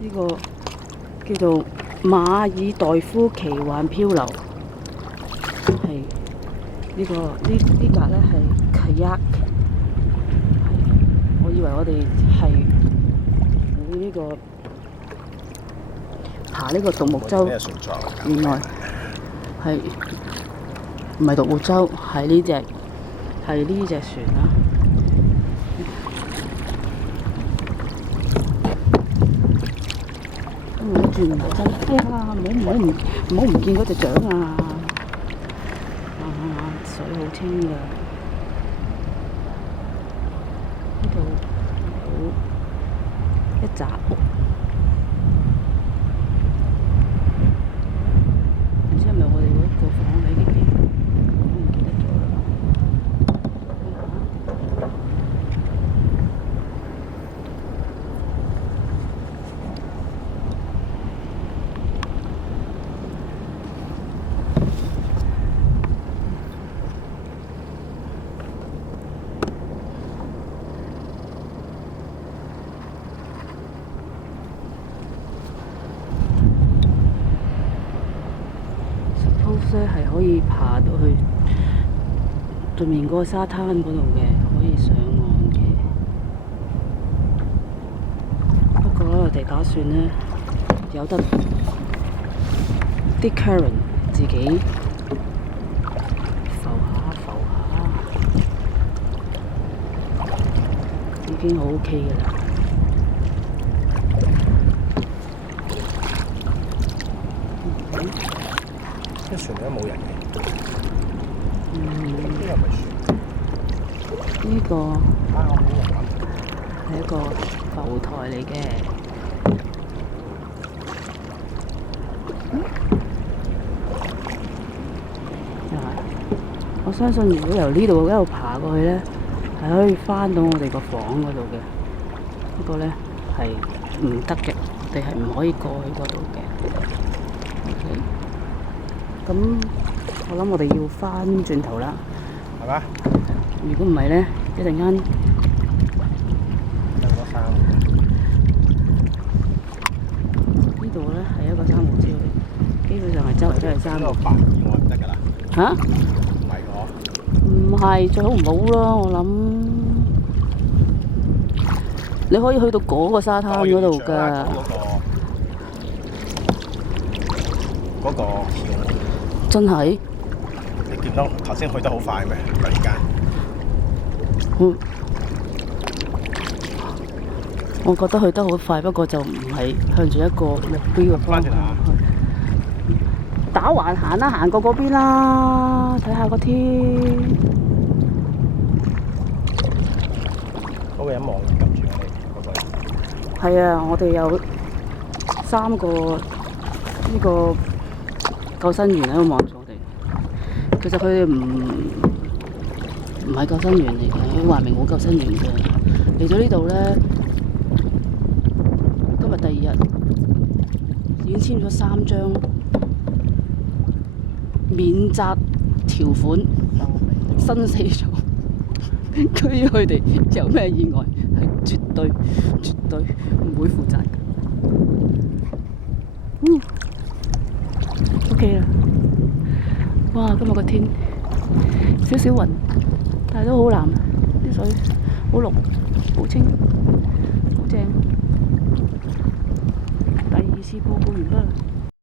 呢個叫做馬爾代夫奇幻漂流，係呢個呢格咧係 kayak， 我以為我哋係會呢個爬呢個獨木舟，原來係唔係獨木舟，係呢隻船啦。轉唔到身，哎呀！唔好唔見嗰隻掌啊！水好清㗎，呢度有一扎屋，唔知係咪我哋嗰個房喺呢邊？我唔記得咗啦。咧係可以爬到去對面嗰個沙灘嗰度嘅，可以上岸嘅。不過咧，我哋打算咧有得啲 current 自己浮下，已經好 OK 嘅啦。啲船都冇人嘅。呢個唔係船。呢個係一個浮台嚟嘅。我相信如果由呢度一路爬過去咧，係可以翻到我哋個房嗰度嘅。不過咧係唔得嘅，我哋係唔可以過去嗰度嘅。OK。咁我諗我哋要翻轉頭啦，係嘛？如果唔係咧，一陣間有個珊瑚。呢度咧係一個珊瑚礁嚟，基本上係周圍都係珊瑚。呢個白以外唔得㗎啦。嚇？唔係我。唔係，最好唔好咯，我諗。你可以去到嗰個沙灘嗰度㗎。嗰個橋。真係？你見到頭先去得好快咩？突然間。我覺得去得好快，不過就唔係向住一個目標嘅方向去。打橫行啦，行過嗰邊啦，睇下個天。嗰個人望緊住我哋嗰個人。係啊，我哋有3個呢個救生員喺度望住我哋。其實佢哋唔係救生員嚟嘅，話明冇救生員嘅。嚟咗呢度咧，今日第2日已經簽咗3張免責條款，生死咗。對於佢哋有咩意外，係絕對唔會負責嘅。OK 啦。哇！今日個天少少雲，但係都好藍，啲水好綠、好清、好正。第2次報告完畢啦。